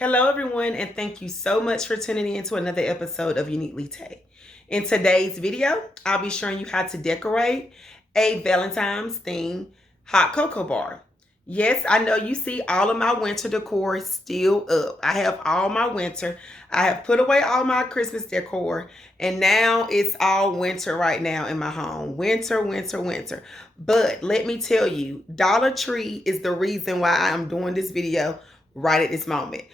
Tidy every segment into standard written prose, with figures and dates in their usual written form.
Hello, everyone, and thank you so much for tuning in to another episode of Uniquely Tay. In today's video, I'll be showing you how to decorate a Valentine's theme hot cocoa bar. Yes, I know you see all of my winter decor still up. I have all my winter. I have put away all my Christmas decor, and now it's all winter right now in my home. Winter, winter, winter. But let me tell you, Dollar Tree is the reason why I am doing this video right at this moment.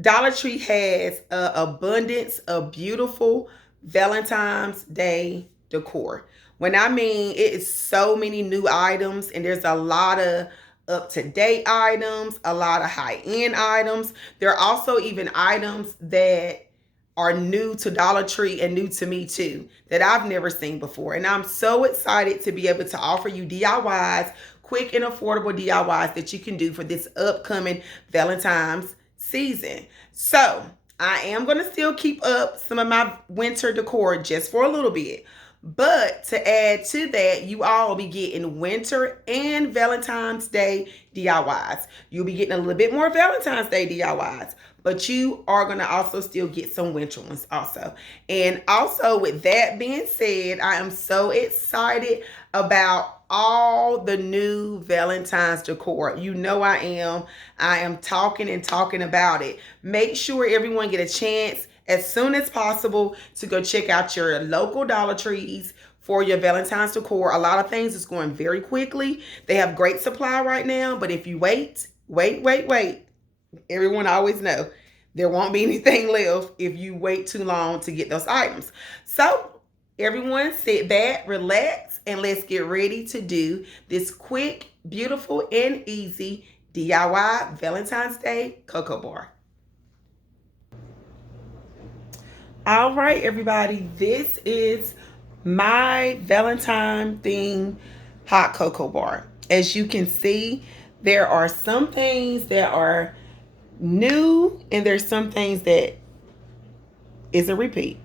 Dollar Tree has an abundance of beautiful Valentine's Day decor. When I mean it is so many new items, and there's a lot of up-to-date items, a lot of high-end items. There are also even items that are new to Dollar Tree and new to me too, that I've never seen before. And I'm so excited to be able to offer you DIYs, quick and affordable DIYs that you can do for this upcoming Valentine's season. So I am going to still keep up some of my winter decor just for a little bit. But to add to that, you all will be getting winter and Valentine's Day DIYs. You'll be getting a little bit more Valentine's Day DIYs, but you are going to also still get some winter ones also. And also, with that being said, I am so excited about all the new Valentine's decor. You know I am. I am talking and talking about it. Make sure everyone get a chance as soon as possible to go check out your local Dollar Trees for your Valentine's decor. A lot of things is going very quickly. They have great supply right now, but if you wait, everyone always know there won't be anything left if you wait too long to get those items. So everyone sit back, relax, and let's get ready to do this quick, beautiful, and easy DIY Valentine's Day cocoa bar. All right, everybody, this is my Valentine theme hot cocoa bar. As you can see, there are some things that are new and there's some things that is a repeat.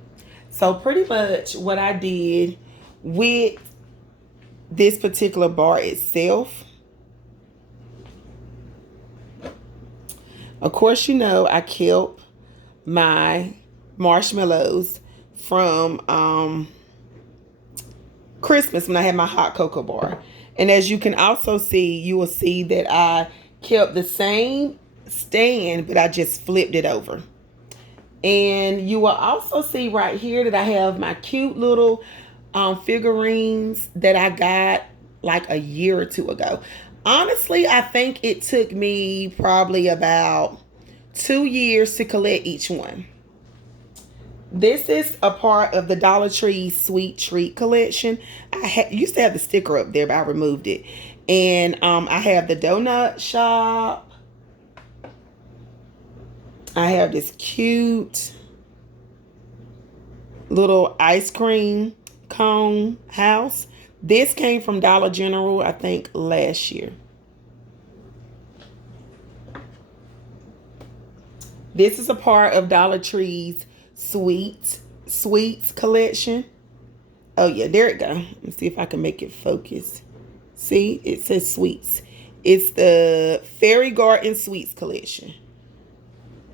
So pretty much what I did with this particular bar itself, of course, you know, I kept my marshmallows from Christmas when I had my hot cocoa bar. And as you can also see, you will see that I kept the same stand, but I just flipped it over. And you will also see right here that I have my cute little figurines that I got like a year or two ago. Honestly, I think it took me probably about 2 years to collect each one. This is a part of the Dollar Tree Sweet Treat collection. I used to have the sticker up there, but I removed it. And I have the donut shop. I have this cute little ice cream cone house. This came from Dollar General, I think, last year. This is a part of Dollar Tree's Sweets collection. Oh, yeah, there it go. Let me see if I can make it focus. See, it says Sweets. It's the Fairy Garden Sweets collection.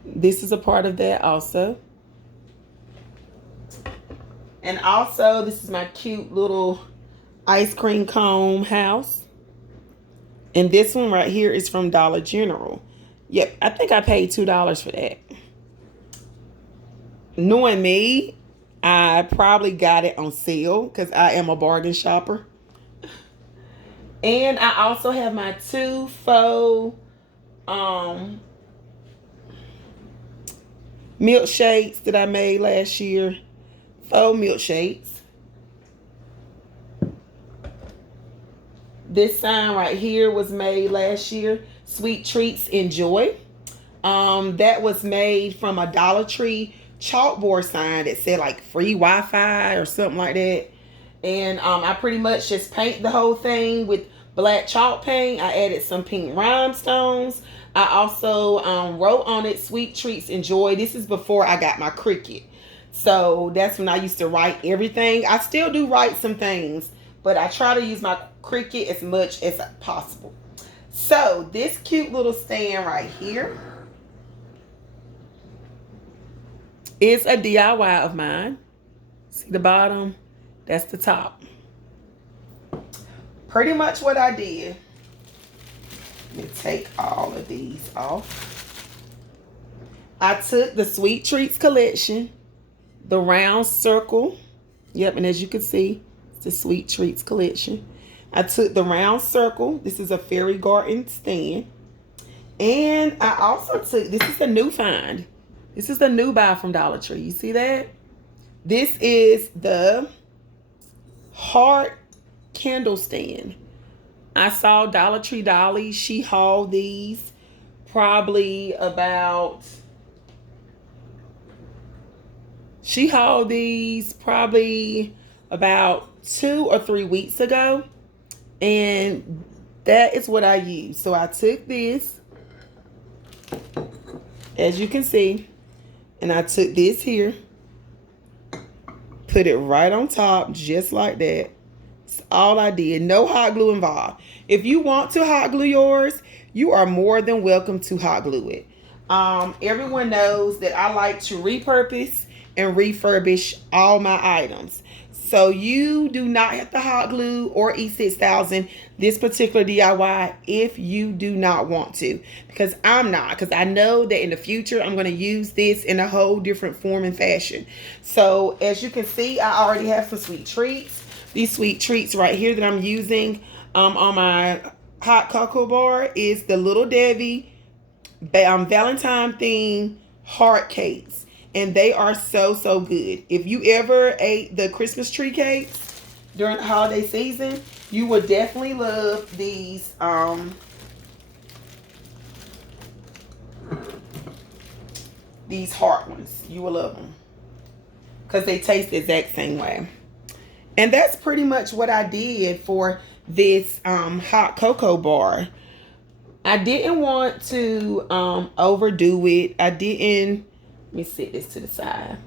This is a part of that also. And also, this is my cute little ice cream cone house. And this one right here is from Dollar General. Yep, I think I paid $2 for that. Knowing me, I probably got it on sale because I am a bargain shopper. And I also have my 2 faux milkshakes that I made last year. Faux milkshakes. This sign right here was made last year. Sweet Treats Enjoy. That was made from a Dollar Tree chalkboard sign that said like free Wi-Fi or something like that. And I pretty much just paint the whole thing with black chalk paint. I added some pink rhinestones. I also wrote on it Sweet Treats Enjoy. This is before I got my Cricut. So that's when I used to write everything. I still do write some things, but I try to use my Cricut as much as possible. So this cute little stand right here is a DIY of mine. See the bottom? That's the top. Pretty much what I did. Let me take all of these off. I took the Sweet Treats collection, the round circle. Yep, and as you can see, it's the Sweet Treats collection. I took the round circle. This is a fairy garden stand. And I also took, this is a new find. This is the new buy from Dollar Tree. You see that? This is the heart candle stand. I saw Dollar Tree Dolly. She hauled these probably about, she hauled these probably about 2 or 3 weeks ago. And that is what I used. So I took this, as you can see, and I took this here, put it right on top, just like that. That's all I did. No hot glue involved. If you want to hot glue yours, you are more than welcome to hot glue it. Everyone knows that I like to repurpose and refurbish all my items. So you do not have to hot glue or E6000 this particular DIY if you do not want to. Because I'm not. Because I know that in the future I'm going to use this in a whole different form and fashion. So as you can see, I already have some sweet treats. These sweet treats right here that I'm using on my hot cocoa bar is the Little Debbie Valentine theme heart cakes. And they are so, so good. If you ever ate the Christmas tree cakes during the holiday season, you will definitely love these heart ones. You will love them because they taste the exact same way. And that's pretty much what I did for this hot cocoa bar. I didn't want to overdo it. Let me set this to the side.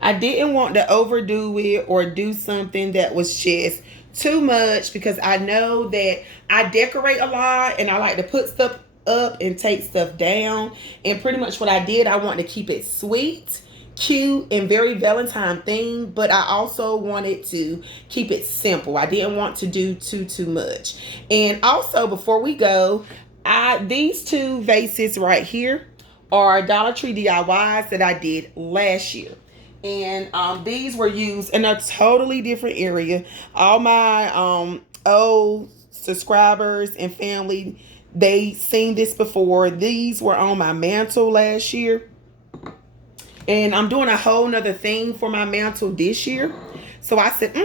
I didn't want to overdo it or do something that was just too much, because I know that I decorate a lot and I like to put stuff up and take stuff down. And pretty much what I did, I wanted to keep it sweet, cute, and very Valentine themed, but I also wanted to keep it simple. I didn't want to do too much. And also, before we go, these 2 vases right here are Dollar Tree DIYs that I did last year. And these were used in a totally different area. All my old subscribers and family, they seen this before. These were on my mantle last year. And I'm doing a whole nother thing for my mantle this year. So I said,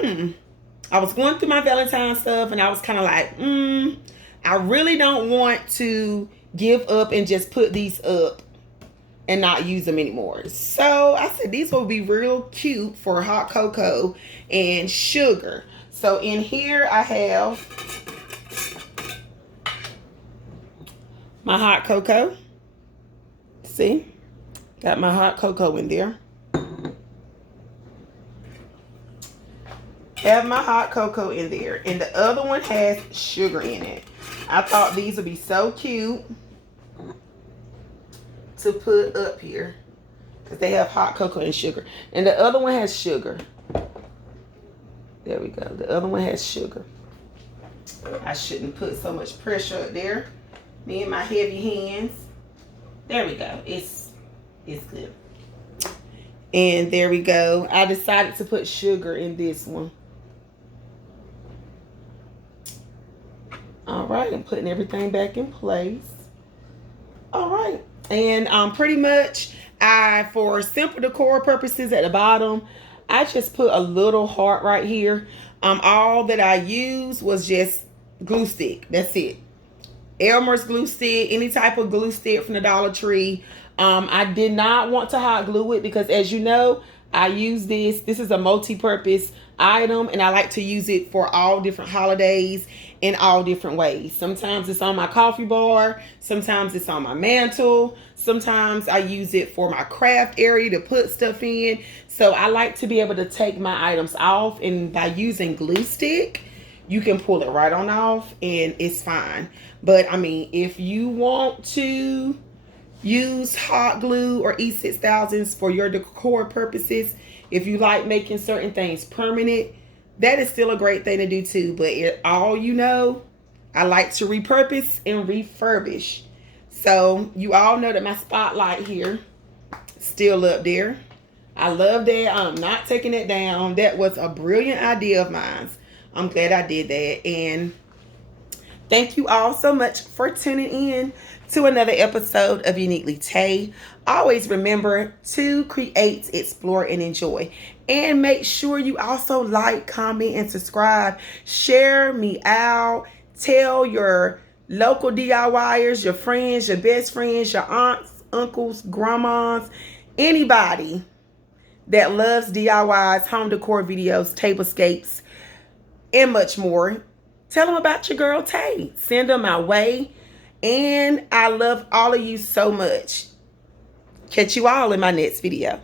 I was going through my Valentine stuff and I was kind of like, I really don't want to give up and just put these up and not use them anymore. So I said these will be real cute for hot cocoa and sugar. So in here I have my hot cocoa. See? Got my hot cocoa in there. Have my hot cocoa in there. And the other one has sugar in it. I thought these would be so cute to put up here because they have hot cocoa and sugar. And the other one has sugar. There we go. The other one has sugar. I shouldn't put so much pressure up there. Me and my heavy hands. There we go. It's good. And there we go. I decided to put sugar in this one. All right, I'm putting everything back in place. All right. And pretty much, for simple decor purposes at the bottom, I just put a little heart right here. All that I used was just glue stick. That's it. Elmer's glue stick, any type of glue stick from the Dollar Tree. I did not want to hot glue it because, as you know, I use this. This is a multi-purpose item, and I like to use it for all different holidays in all different ways. Sometimes it's on my coffee bar. Sometimes it's on my mantle. Sometimes I use it for my craft area to put stuff in. So I like to be able to take my items off, and by using glue stick, you can pull it right on off and it's fine. But I mean, if you want to Use hot glue or E6000s for your decor purposes. If you like making certain things permanent, that is still a great thing to do too. But all you know, I like to repurpose and refurbish. So you all know that my spotlight here still up there. I love that. I'm not taking it down. That was a brilliant idea of mine. I'm glad I did that. And thank you all so much for tuning in to another episode of Uniquely Tay. Always remember to create, explore, and enjoy. And make sure you also like, comment, and subscribe. Share me out. Tell your local DIYers, your friends, your best friends, your aunts, uncles, grandmas, anybody that loves DIYs, home decor videos, tablescapes, and much more. Tell them about your girl Tay. Send them my way. And I love all of you so much. Catch you all in my next video.